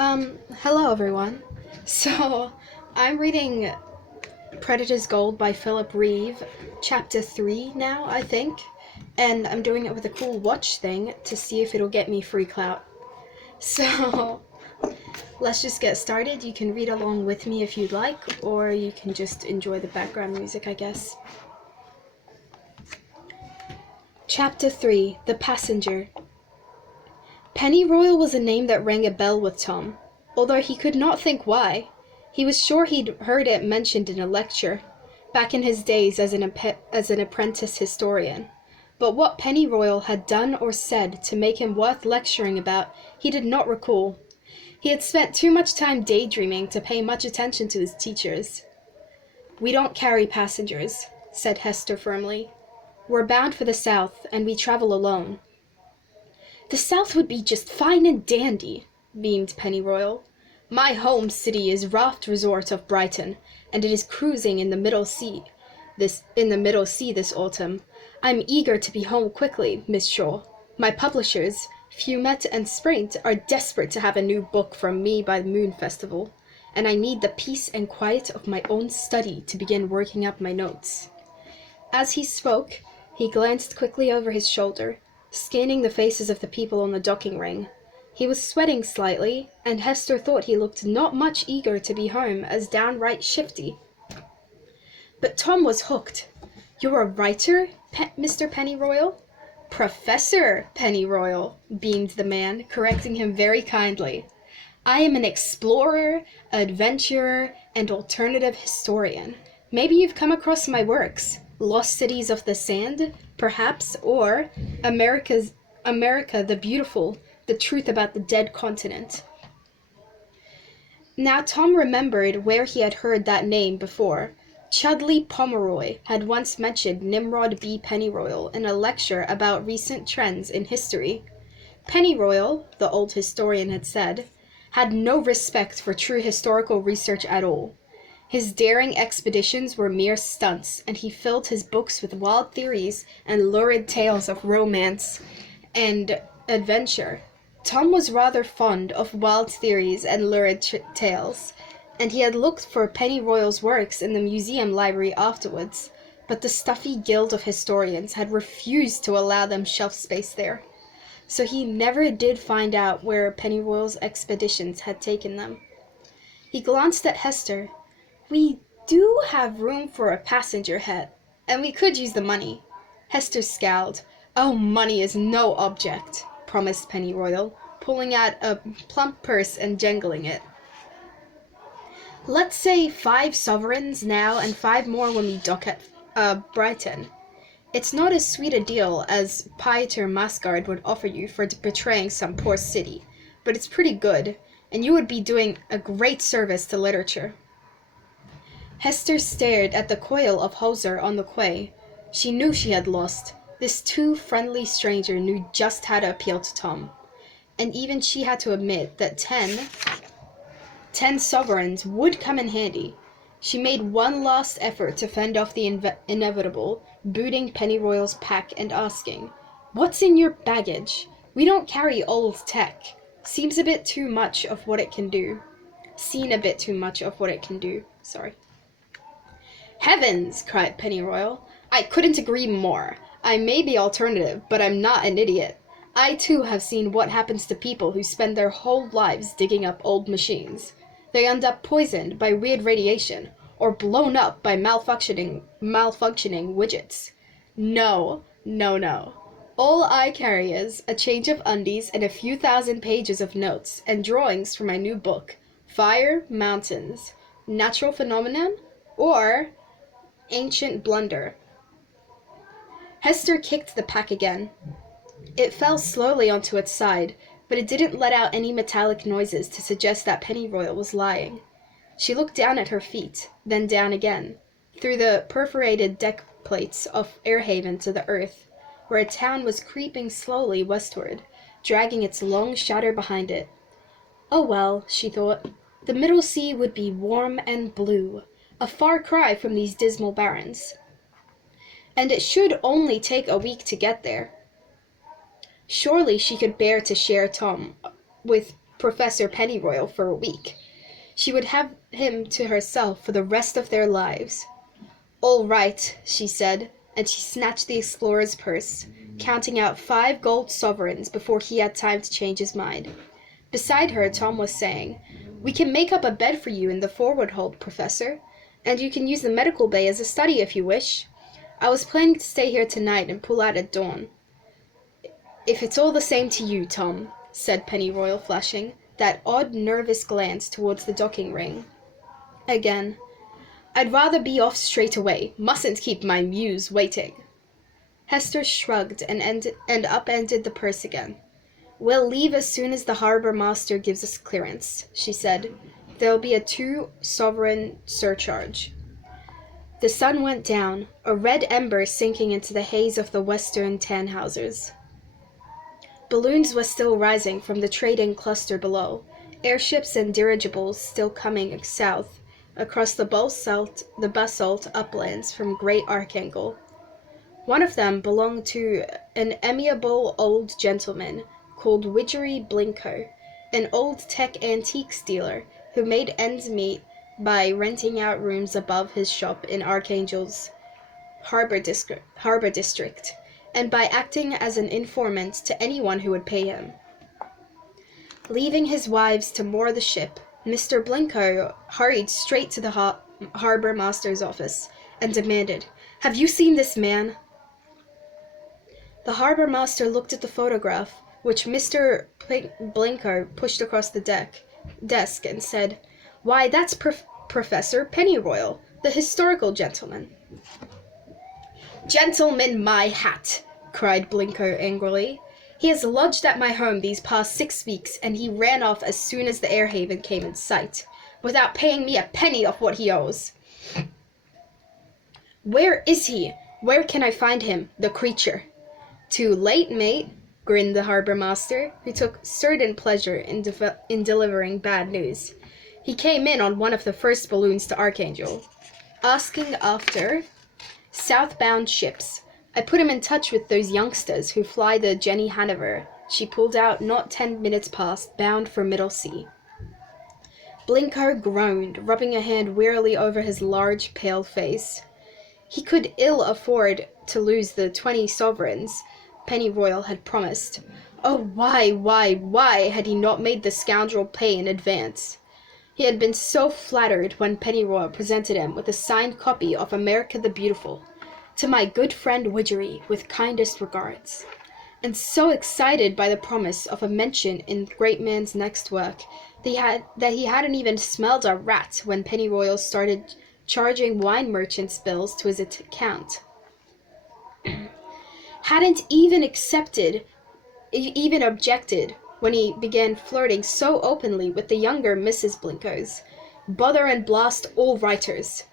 Hello everyone. So, I'm reading Predator's Gold by Philip Reeve, chapter 3 now, I think, and I'm doing it with a cool watch thing to see if it'll get me free clout. So, let's just get started. You can read along with me if you'd like, or you can just enjoy the background music, I guess. Chapter 3, The Passenger. Pennyroyal was a name that rang a bell with Tom, although he could not think why. He was sure he'd heard it mentioned in a lecture, back in his days as an apprentice historian. But what Pennyroyal had done or said to make him worth lecturing about, he did not recall. He had spent too much time daydreaming to pay much attention to his teachers. "We don't carry passengers," said Hester firmly. "We're bound for the South, and we travel alone." "The South would be just fine and dandy," beamed Pennyroyal. "My home city is Raft Resort of Brighton, and it is cruising in the Middle Sea this autumn. I'm eager to be home quickly, Miss Shaw. My publishers, Fumet and Sprint, are desperate to have a new book from me by the Moon Festival, and I need the peace and quiet of my own study to begin working up my notes." As he spoke, he glanced quickly over his shoulder, scanning the faces of the people on the docking ring. He was sweating slightly, and Hester thought he looked not much eager to be home as downright shifty. But Tom was hooked. "You're a writer, Mr. Pennyroyal?" "Professor Pennyroyal," beamed the man, correcting him very kindly. "I am an explorer, adventurer, and alternative historian. Maybe you've come across my works. Lost Cities of the Sand, perhaps, or America the Beautiful, The Truth About the Dead Continent." Now Tom remembered where he had heard that name before. Chudley Pomeroy had once mentioned Nimrod B. Pennyroyal in a lecture about recent trends in history. Pennyroyal, the old historian had said, had no respect for true historical research at all. His daring expeditions were mere stunts, and he filled his books with wild theories and lurid tales of romance and adventure. Tom was rather fond of wild theories and lurid tales, and he had looked for Pennyroyal's works in the museum library afterwards, but the stuffy guild of historians had refused to allow them shelf space there. So he never did find out where Pennyroyal's expeditions had taken them. He glanced at Hester. "We do have room for a passenger hat, and we could use the money." Hester scowled. "Oh, money is no object," promised Pennyroyal, pulling out a plump purse and jangling it. "Let's say 5 sovereigns now and 5 more when we dock at Brighton. It's not as sweet a deal as Pieter Mascard would offer you for betraying some poor city, but it's pretty good, and you would be doing a great service to literature." Hester stared at the coil of hawser on the quay. She knew she had lost. This too friendly stranger knew just how to appeal to Tom. And even she had to admit that 10 sovereigns would come in handy. She made one last effort to fend off the inevitable, booting Pennyroyal's pack and asking, "What's in your baggage? We don't carry old tech. Seems a bit too much of what it can do. Seen a bit too much of what it can do, sorry." "Heavens!" cried Pennyroyal. "I couldn't agree more. I may be alternative, but I'm not an idiot. I too have seen what happens to people who spend their whole lives digging up old machines. They end up poisoned by weird radiation, or blown up by malfunctioning widgets. No, no, no. All I carry is a change of undies and a few thousand pages of notes and drawings for my new book, Fire, Mountains, Natural Phenomenon, or Ancient Blunder." Hester kicked the pack again. It fell slowly onto its side, but it didn't let out any metallic noises to suggest that Pennyroyal was lying. She looked down at her feet, then down again, through the perforated deck plates of Airhaven to the earth, where a town was creeping slowly westward, dragging its long shadow behind it. Oh well, she thought, the Middle Sea would be warm and blue, a far cry from these dismal barrens. And it should only take a week to get there. Surely she could bear to share Tom with Professor Pennyroyal for a week. She would have him to herself for the rest of their lives. "All right," she said, and she snatched the explorer's purse, counting out 5 gold sovereigns before he had time to change his mind. Beside her, Tom was saying, "We can make up a bed for you in the forward hold, Professor, and you can use the medical bay as a study if you wish. I was planning to stay here tonight and pull out at dawn." "If it's all the same to you, Tom," said Pennyroyal, flashing that odd, nervous glance towards the docking ring. Again, "I'd rather be off straight away. Mustn't keep my muse waiting." Hester shrugged and upended the purse again. "We'll leave as soon as the harbour master gives us clearance," she said. "There'll be a 2 sovereign surcharge." The sun went down, a red ember sinking into the haze of the western tan-houses. Balloons were still rising from the trading cluster below, airships and dirigibles still coming south across the basalt uplands from Great Archangel. One of them belonged to an amiable old gentleman called Widgery Blinko, an old-tech antiques dealer who made ends meet by renting out rooms above his shop in Archangel's harbor district, and by acting as an informant to anyone who would pay him. Leaving his wives to moor the ship, Mr. Blinko hurried straight to the harbor master's office and demanded, "Have you seen this man?" The harbor master looked at the photograph, which Mr. Blinko pushed across the desk, and said, "Why, that's Professor Pennyroyal, the historical gentleman." "Gentleman, my hat!" cried Blinko angrily. "He has lodged at my home these past 6 weeks, and he ran off as soon as the air haven came in sight, without paying me a penny of what he owes." "Where is he? Where can I find him, the creature?" "Too late, mate," grinned the harbor master, who took certain pleasure in delivering bad news. "He came in on one of the first balloons to Archangel, asking after southbound ships. I put him in touch with those youngsters who fly the Jenny Hanover. She pulled out not 10 minutes past, bound for Middle Sea." Blinko groaned, rubbing a hand wearily over his large, pale face. He could ill afford to lose the 20 sovereigns Pennyroyal had promised. Oh, why had he not made the scoundrel pay in advance? He had been so flattered when Pennyroyal presented him with a signed copy of America the Beautiful, "To my good friend Widgery, with kindest regards," and so excited by the promise of a mention in the great man's next work that he hadn't even smelled a rat when Pennyroyal started charging wine merchants' bills to his account. Hadn't even objected when he began flirting so openly with the younger Mrs. Blinkos. Bother and blast all writers.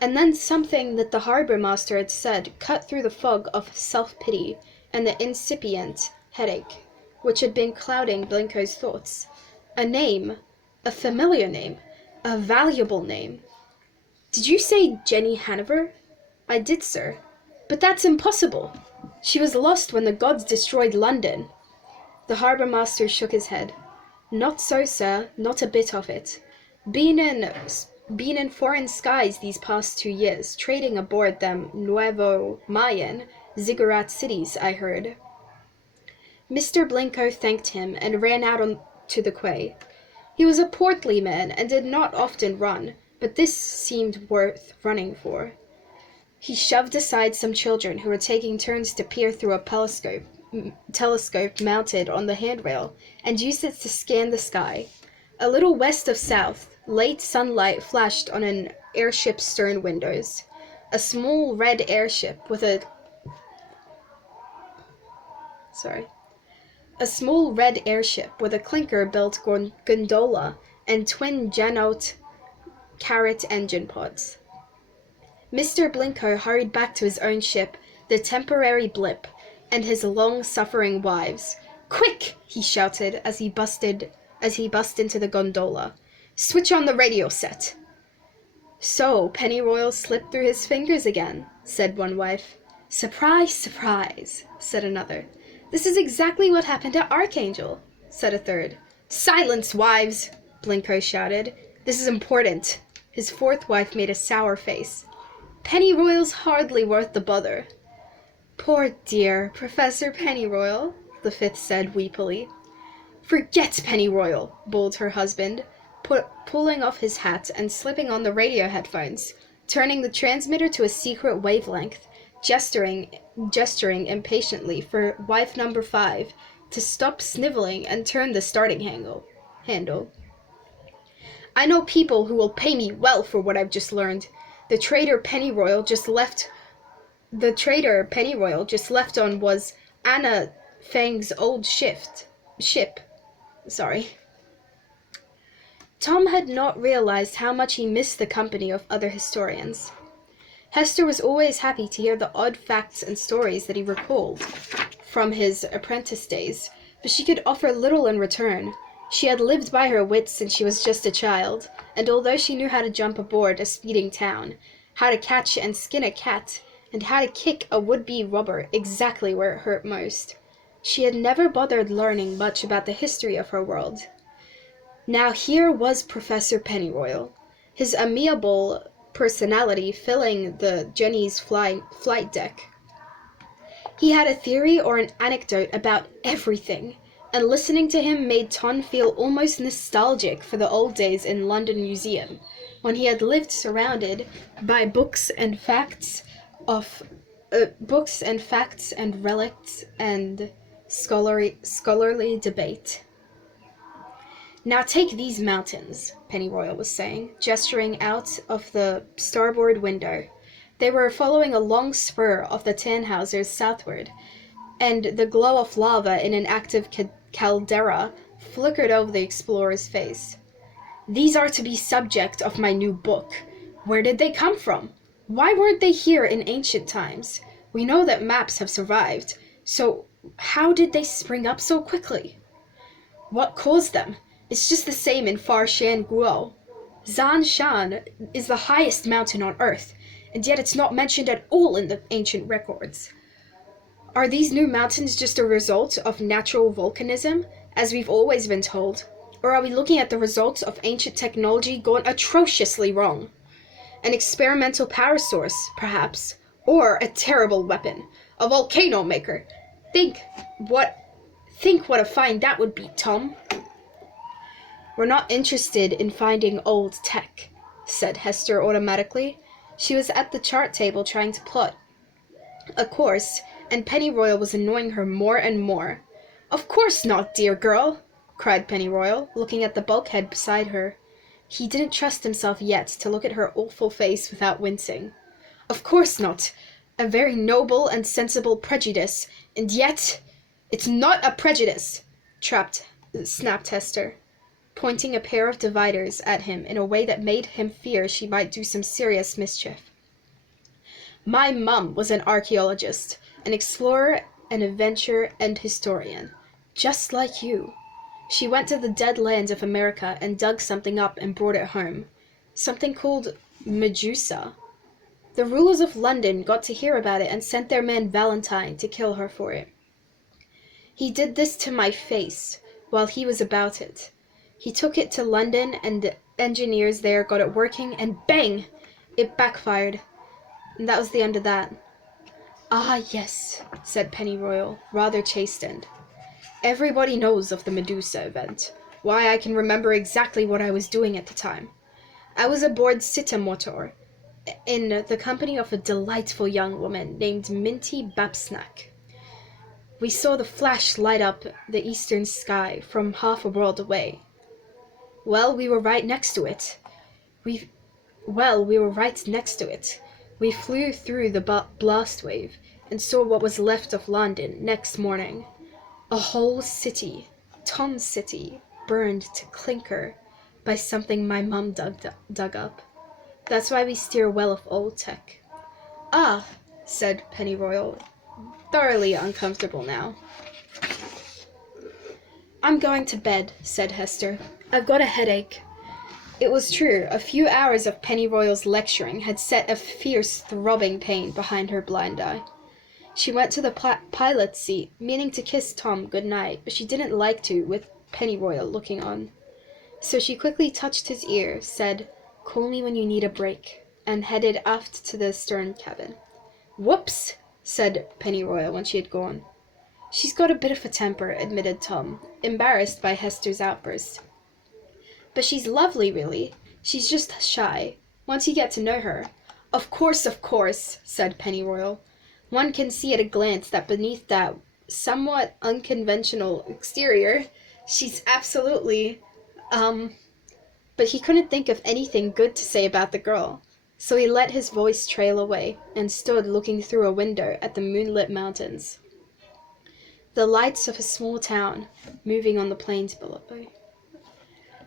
And then something that the harbor master had said cut through the fog of self-pity and the incipient headache which had been clouding Blinko's thoughts. A name, a familiar name, a valuable name. "Did you say Jenny Hanover?" "I did, sir." "But that's impossible. She was lost when the gods destroyed London." The harbor master shook his head. "Not so, sir, not a bit of it. Been in foreign skies these past 2 years, trading aboard them Nuevo Mayan ziggurat cities, I heard." Mr. Blinko thanked him and ran out on to the quay. He was a portly man and did not often run, but this seemed worth running for. He shoved aside some children who were taking turns to peer through a telescope mounted on the handrail, and used it to scan the sky. A little west of south, late sunlight flashed on an airship's stern windows. A small red airship with a clinker-built gondola and twin Janot Carrot engine pods. Mr. Blinko hurried back to his own ship, the temporary blip, and his long-suffering wives. "Quick!" he shouted as he bust into the gondola. "Switch on the radio set." "So Pennyroyal slipped through his fingers again," said one wife. "Surprise, surprise," said another. "This is exactly what happened at Archangel," said a third. "Silence, wives!" Blinko shouted. "This is important." His fourth wife made a sour face. "Pennyroyal's hardly worth the bother." "Poor dear, Professor Pennyroyal," the fifth said weepily. "Forget Pennyroyal," bawled her husband, pulling off his hat and slipping on the radio headphones, turning the transmitter to a secret wavelength, gesturing impatiently for wife number 5 to stop sniveling and turn the starting handle. "I know people who will pay me well for what I've just learned. The trader Pennyroyal just left on was Anna Fang's old ship. Sorry." Tom had not realized how much he missed the company of other historians. Hester was always happy to hear the odd facts and stories that he recalled from his apprentice days, but she could offer little in return. She had lived by her wits since she was just a child, and although she knew how to jump aboard a speeding town, how to catch and skin a cat, and how to kick a would-be robber exactly where it hurt most, she had never bothered learning much about the history of her world. Now here was Professor Pennyroyal, his amiable personality filling the Jenny's flight deck. He had a theory or an anecdote about everything, and listening to him made Tom feel almost nostalgic for the old days in London Museum, when he had lived surrounded by books and facts and relics and scholarly debate. "Now take these mountains," Pennyroyal was saying, gesturing out of the starboard window. They were following a long spur of the Tannhausers southward, and the glow of lava in an active caldera flickered over the explorer's face. "These are to be subject of my new book. Where did they come from? Why weren't they here in ancient times? We know that maps have survived, so how did they spring up so quickly? What caused them? It's just the same in Far Shan Guo. Zan Shan is the highest mountain on Earth, and yet it's not mentioned at all in the ancient records. Are these new mountains just a result of natural volcanism, as we've always been told? Or are we looking at the results of ancient technology gone atrociously wrong? An experimental power source, perhaps, or a terrible weapon, a volcano maker. Think what a find that would be, Tom." "We're not interested in finding old tech," said Hester automatically. She was at the chart table trying to plot a course, and Pennyroyal was annoying her more and more. "Of course not, dear girl," cried Pennyroyal, looking at the bulkhead beside her. He didn't trust himself yet to look at her awful face without wincing. "Of course not. A very noble and sensible prejudice, and yet—" "It's not a prejudice," snapped Hester, pointing a pair of dividers at him in a way that made him fear she might do some serious mischief. "My mum was an archaeologist, an explorer, an adventurer, and historian, just like you. She went to the dead land of America and dug something up and brought it home. Something called Medusa. The rulers of London got to hear about it and sent their man Valentine to kill her for it. He did this to my face while he was about it. He took it to London, and the engineers there got it working, and bang! It backfired. And that was the end of that." "Ah, yes," said Pennyroyal, rather chastened. "Everybody knows of the Medusa event. Why, I can remember exactly what I was doing at the time. I was aboard Citta Motor, in the company of a delightful young woman named Minty Babsnack. We saw the flash light up the eastern sky from half a world away. Well, we were right next to it. We flew through the blast wave and saw what was left of London next morning. A whole city, Tom's city, burned to clinker by something my mum dug up. That's why we steer well of old tech." "Ah," said Pennyroyal, thoroughly uncomfortable now. "I'm going to bed," said Hester. "I've got a headache." It was true, a few hours of Pennyroyal's lecturing had set a fierce throbbing pain behind her blind eye. She went to the pilot's seat, meaning to kiss Tom good night, but she didn't like to, with Pennyroyal looking on. So she quickly touched his ear, said, "Call me when you need a break," and headed aft to the stern cabin. "Whoops," said Pennyroyal when she had gone. "She's got a bit of a temper," admitted Tom, embarrassed by Hester's outburst. "But she's lovely, really. She's just shy. Once you get to know her—" Of course," said Pennyroyal. "One can see at a glance that beneath that somewhat unconventional exterior, she's absolutely, But he couldn't think of anything good to say about the girl, so he let his voice trail away and stood looking through a window at the moonlit mountains, the lights of a small town moving on the plains below.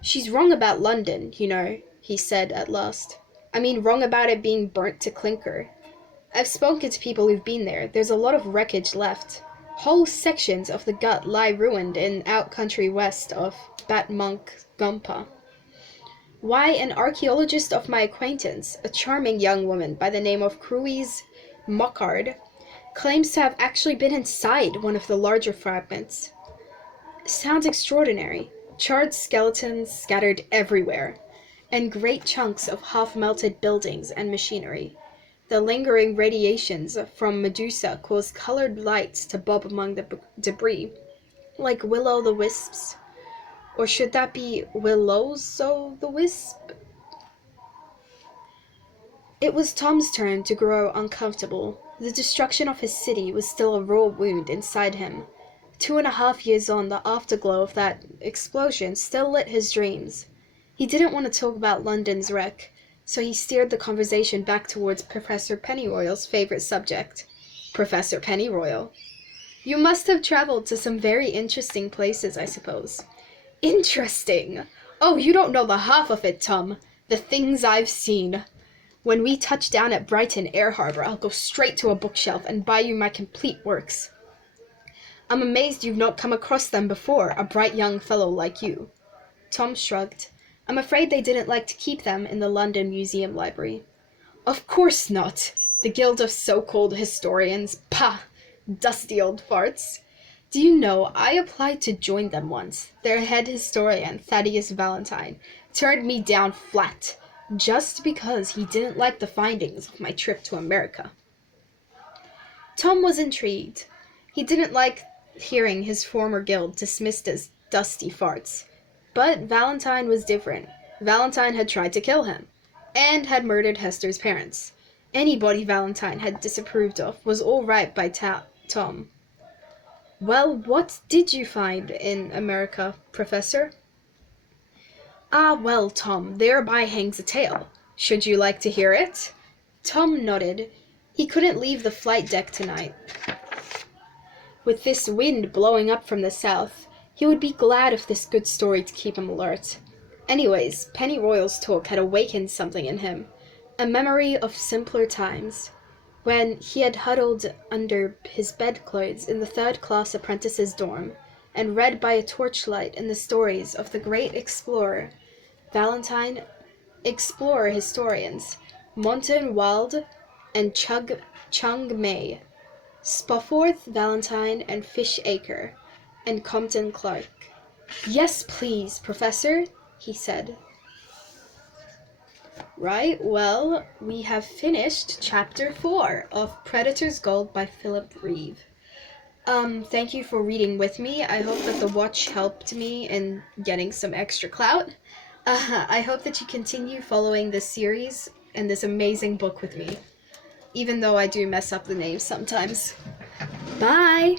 "She's wrong about London, you know," he said at last. "I mean, wrong about it being burnt to clinker. I've spoken to people who've been there. There's a lot of wreckage left. Whole sections of the gut lie ruined in out-country west of Batmonk Gumpa. Why, an archaeologist of my acquaintance, a charming young woman by the name of Cruise Mockard, claims to have actually been inside one of the larger fragments. Sounds extraordinary. Charred skeletons scattered everywhere, and great chunks of half-melted buildings and machinery. The lingering radiations from Medusa cause colored lights to bob among the debris, like will-o'-the-wisps. Or should that be Willows-o'-the-wisp? It was Tom's turn to grow uncomfortable. The destruction of his city was still a raw wound inside him. 2.5 years on, the afterglow of that explosion still lit his dreams. He didn't want to talk about London's wreck, so he steered the conversation back towards Professor Pennyroyal's favorite subject. Professor Pennyroyal. "You must have traveled to some very interesting places, I suppose." "Interesting! Oh, you don't know the half of it, Tom. The things I've seen. When we touch down at Brighton Air Harbor, I'll go straight to a bookshelf and buy you my complete works. I'm amazed you've not come across them before, a bright young fellow like you." Tom shrugged. "I'm afraid they didn't like to keep them in the London Museum Library." "Of course not. The Guild of So-Called Historians. Pah! Dusty old farts. Do you know, I applied to join them once. Their head historian, Thaddeus Valentine, turned me down flat, just because he didn't like the findings of my trip to America." Tom was intrigued. He didn't like hearing his former guild dismissed as dusty farts. But Valentine was different. Valentine had tried to kill him, and had murdered Hester's parents. Anybody Valentine had disapproved of was all right by Tom. "Well, what did you find in America, Professor?" "Ah, well, Tom, thereby hangs a tale. Should you like to hear it?" Tom nodded. He couldn't leave the flight deck tonight. With this wind blowing up from the south, he would be glad of this good story to keep him alert. Anyways, Pennyroyal's talk had awakened something in him, a memory of simpler times, when he had huddled under his bedclothes in the third-class apprentices' dorm, and read by a torchlight in the stories of the great explorer historians, Monton Wald and Chung May, Spofforth, Valentine, and Fishacre, and Compton Clark. "Yes, please, Professor," he said. Right, well, we have finished Chapter 4 of Predator's Gold by Philip Reeve. Thank you for reading with me. I hope that the watch helped me in getting some extra clout. I hope that you continue following this series and this amazing book with me, even though I do mess up the names sometimes. Bye!